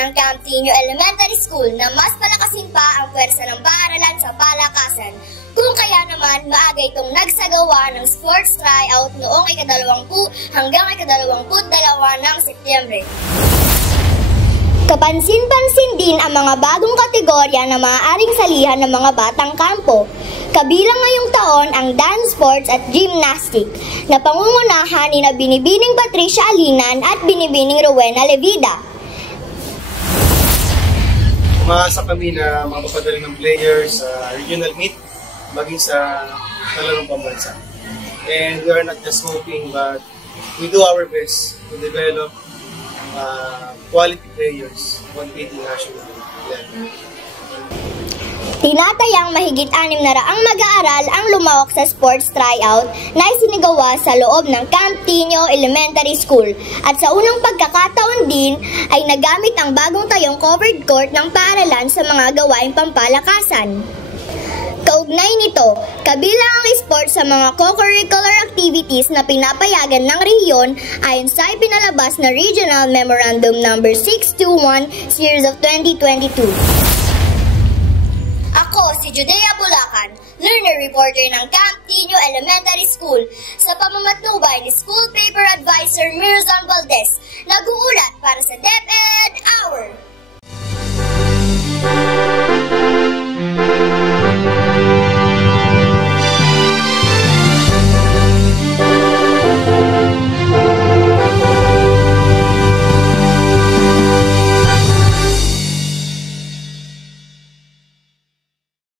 ng Camp Tino Elementary School na mas palakasin pa ang pwersa ng paaralan sa palakasan. Kung kaya naman, maaga itong nagsagawa ng sports tryout noong ika-20 hanggang ika-22 ng Setyembre. Kapansin-pansin din ang mga bagong kategorya na maaaring salihan ng mga batang kampo. Kabilang ngayong taon ang dance sports at gymnastic na pangungunahan ni Binibining Patricia Alinan at Binibining Rowena Levida. Umaasa kami na mapapadaling ng players sa regional meet maging sa talarong pambansa. And we are not just hoping but we do our best to develop quality players competing national level. Tinatayang mahigit 600 mag-aaral ang lumawak sa sports tryout na isinigawa sa loob ng Camp Tino Elementary School at sa unang pagkakataon din ay nagamit ang bagong tayong covered court ng paaralan sa mga gawaing pampalakasan. Kaugnay nito, kabilang ang sports sa mga co-curricular activities na pinapayagan ng rehiyon ayon sa ipinalabas na Regional Memorandum No. 621 Series of 2022. Ako si Judea Bulacan, learner reporter ng Camp Tino Elementary School sa pamamatnubay ni School Paper Advisor Mirzon Valdez, nag-uulat para sa DepEd Hour.